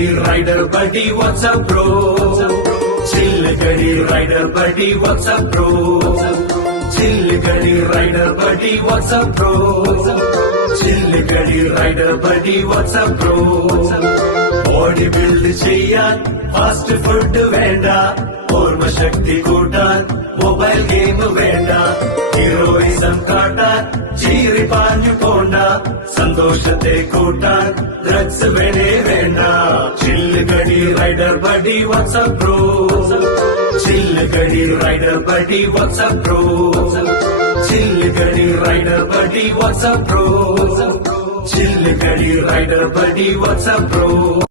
Chilligadi rider buddy, what's up bro? Chilligadi rider buddy, what's up bro? Chilligadi rider buddy, what's up bro? Chilligadi rider buddy, what's up bro? Body build ചെയ്യാൻ fast food വേണ്ട, ഓർമ്മ ശക്തി കൂട്ടാൻ mobile game വേണ്ട, heroism കാട്ടാൻ ചീറി പാഞ്ഞു പോണ്ട, സന്തോഷത്തെ കൂട്ടാൻ ഡ്രഗ്സ് വേണേ വേണ്ട. ചില്ലുകടി റൈഡർ ബഡി വാട്സ്ആപ്പ് ബ്രോ, ചില്ലുകടി റൈഡർ ബഡി വാട്സ്ആപ്പ് ബ്രോ, ചില്ലുകടി റൈഡർ ബഡി വാട്സ്ആപ്പ് ബ്രോ, ചില്ലുകടി റൈഡർ ബഡി വാട്സ്ആപ്പ് ബ്രോ.